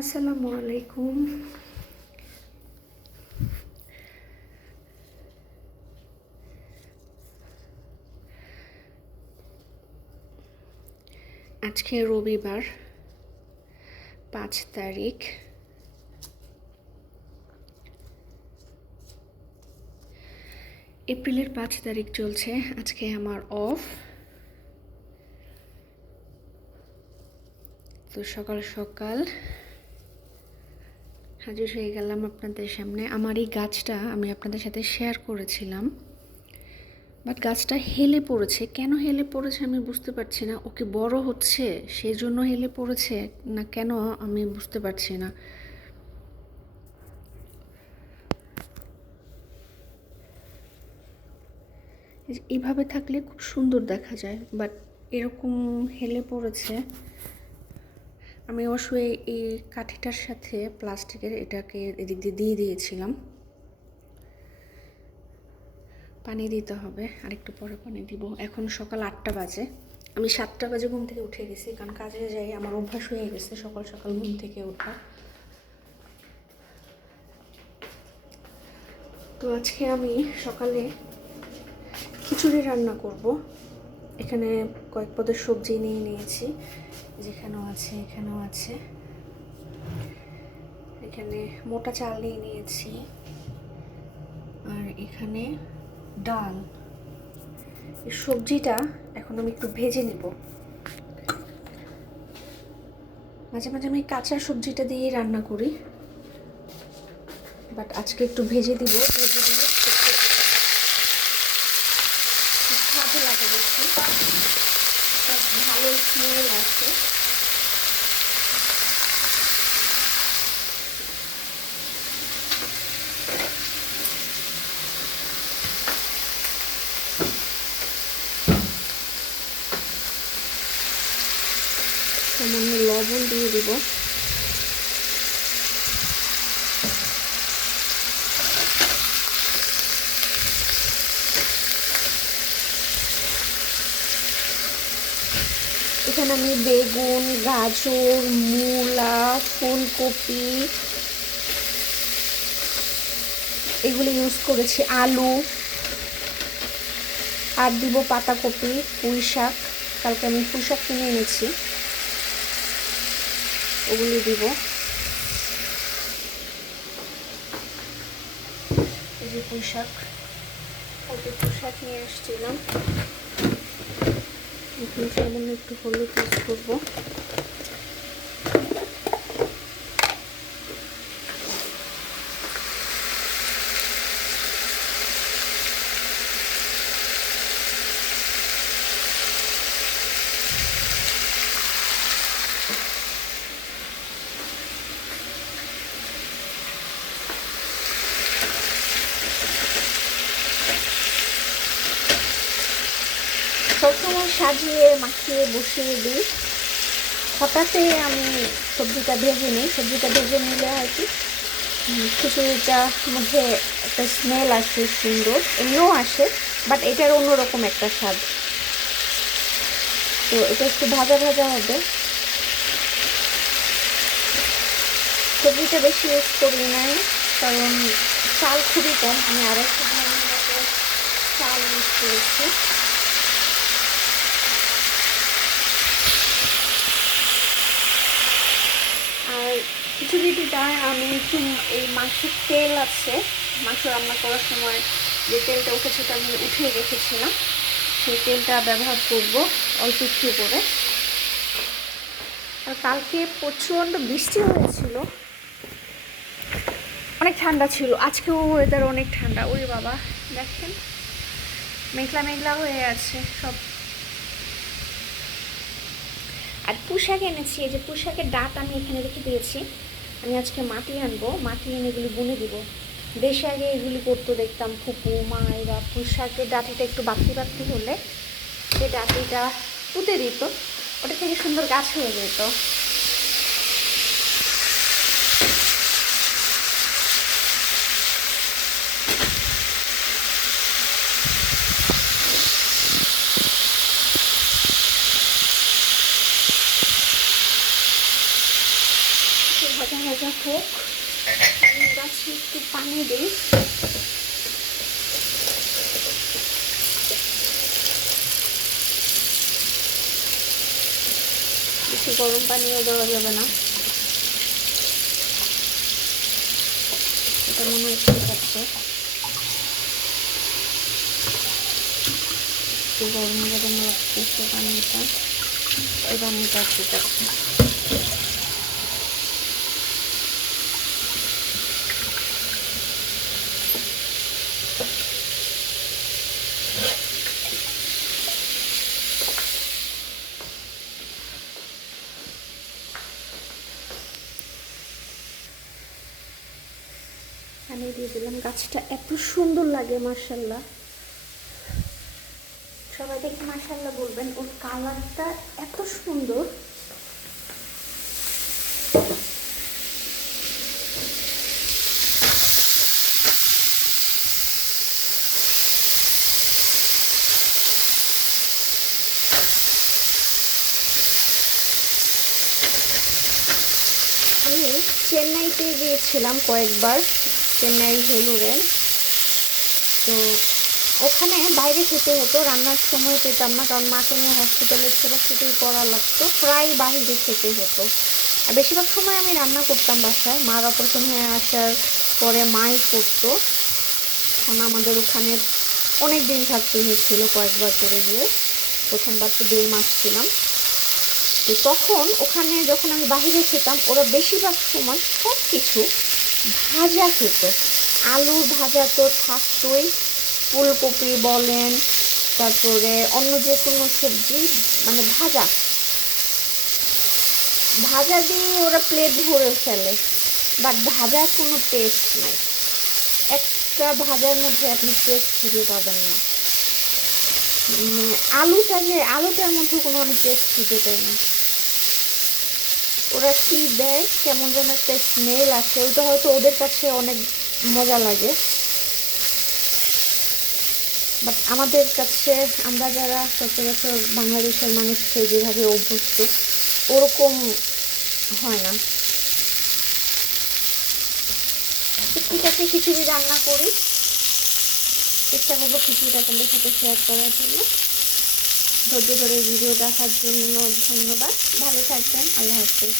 আসসালামু আলাইকুম। আজকে রবিবার 5 তারিখ। এপ্রিলের 5 তারিখ চলছে। আজকে আমার অফ। তো সকাল সকাল হাজির হয়ে গেলাম আপনাদের সামনে। আমার এই গাছটা আমি আপনাদের সাথে শেয়ার করেছিলাম, বাট গাছটা হেলে পড়েছে। কেন হেলে পড়েছে আমি বুঝতে পারছি না। ওকে বড় হচ্ছে সেই জন্য হেলে পড়েছে না কেন আমি বুঝতে পারছি না। এইভাবে থাকলে খুব সুন্দর দেখা যায়, বাট এরকম হেলে পড়েছে। আমি অবশ্য এই কাঠিটার সাথে প্লাস্টিকের এটাকে এদিক দিয়ে দিয়ে দিয়েছিলাম। পানি দিতে হবে, আরেকটু পরে পানি দিব। এখন সকাল 8টা বাজে। আমি 7টা বাজে ঘুম থেকে উঠে গেছি, কারণ কাজে যাই, আমার অভ্যাস হয়ে গেছে সকাল সকাল ঘুম থেকে ওঠা। তো আজকে আমি সকালে খিচুড়ি রান্না করব। এখানে কয়েক পদের সবজি নিয়ে নিয়েছি, যেখানেও আছে এখানেও আছে। এখানে মোটা চাল নিয়ে নিয়েছি, আর এখানে ডাল। এই সবজিটা এখন আমি একটু ভেজে নিব। মাঝে মাঝে আমি কাঁচা সবজিটা দিয়েই রান্না করি, বাট আজকে একটু ভেজে দিব। ভেজে দিলে স্বাদে লাগে বেশি, ভালো স্মেল আসে। সামান্য লবণ দিয়ে দিব। এখানে আমি বেগুন, গাজর, মূলা, ফুলকপি এগুলো ইউজ করেছি, আলু, আর দিব পাতাকপি, পুঁই শাক। কালকে আমি পুঁই শাক কিনে এনেছি, ওগুলি দিব। এই যে পুঁই শাক, কালকে পুঁই শাক নিয়ে এসেছিলাম। এখন সামান্য একটু হলুদ ইউজ করবো। সবসময় সাজিয়ে মাখিয়ে বসিয়ে দিই, হঠাৎই আমি সবজিটা ভেজে নিই। সবজিটা ভেজে নিলে হয় কি খিচুড়িটার মধ্যে একটা স্মেল আসে সুন্দর, এমনিও আসে, বাট এটার অন্যরকম একটা স্বাদ। তো এটা একটু ভাজা ভাজা হবে। সবজিটা বেশি ইউজ করি নাই, কারণ চাল খুবই কম। আমি আরেকটু ধরনের মতো চাল ইউজ করেছি। আর খিচুড়িটায় আমি একটু এই মাংসের তেল আছে, মাংস রান্না করার সময় যে তেলটা উঠেছে সেটা আমি উঠিয়ে রেখেছিলাম, সেই তেলটা ব্যবহার করব অল্প একটু করে। আর কালকে প্রচণ্ড বৃষ্টি হয়েছিল, অনেক ঠান্ডা ছিল। আজকেও ওয়েদার অনেক ঠান্ডা। ওরে বাবা, দেখেন মেঘলা মেঘলা হয়ে আছে সব। আর পুঁশাক এনেছি, এই যে পুঁশাকের ডাঁট আমি এখানে রেখে দিয়েছি। আমি আজকে মাটি আনবো, মাটি এনে এগুলি বুনে দিব। দেশে আগে এগুলি করতো, দেখতাম ফুপু মা এরা পুঁশাকের ডাঁটিটা একটু বাড়তি বাড়তি হলে সে ডাঁটিটা পুঁতে দিত, ওটা থেকে সুন্দর গাছ হয়ে যেত। একটু ভাজা ভাজা হোক, গাছে একটু পানি দিই। বেশি গরম পানিও দেওয়া যাবে না, এটা মনে হয় ঠিক আছে। একটু গরম গরম লাগতেছে পানিটা, এই পানিটা ঠিক আছে। পানি দিয়ে দিলাম। গাছটা এত সুন্দর লাগে মাশাআল্লাহ, সবাই দেখে মাশাআল্লাহ বলবেন। ওর কালারটা এত সুন্দর। আমি চেন্নাইতে গিয়েছিলাম কয়েকবার, চেন্নাই ভেলুরে। তো ওখানে বাইরে খেতে হতো, রান্নার সময় পেতাম না, কারণ মাকে নিয়ে হসপিটালে ছোটাছুটি করা লাগতো, প্রায় বাইরে খেতে হতো। আর বেশিরভাগ সময় আমি রান্না করতাম বাসায়, মার অপারেশন হয়ে আসার পরে মাই করতো। এখন আমাদের ওখানে অনেক দিন থাকতে হয়েছিল, কয়েকবার করে গিয়ে। প্রথমবার তো 1.5 মাস ছিলাম। তো তখন ওখানে যখন আমি বাহিরে খেতাম, ওরা বেশিরভাগ সময় সব কিছু ভাজা খেত। আলুর ভাজা তো থাকতই, ফুলকপি বলেন, তারপরে অন্য যে কোনো সবজি, মানে ভাজা ভাজা দিয়ে ওরা প্লেট ভরে ফেলে। বাট ভাজার কোনো টেস্ট নাই, একটা ভাজার মধ্যে আপনি টেস্ট খুঁজে পাবেন না। আলুটার মধ্যে কোনো আমি টেস্ট খুঁজে পাই না। ওরা কি দেয়, কেমন যেন একটা স্মেল আসে, ওটা হয়তো ওদের কাছে অনেক মজা লাগে, বাট আমাদের কাছে, আমরা যারা সচরাচর বাংলাদেশের মানুষ খেয়ে যেভাবে অভ্যস্ত, ওরকম হয় না। তো ঠিক আছে, খিচুড়ি রান্না করি, চেষ্টা করবো খিচুড়িটা তোমাদের সাথে শেয়ার করার জন্য। ধৈর্য ধরে ভিডিও দেখার জন্য ধন্যবাদ। ভালো থাকবেন, আল্লাহ হাফেজ।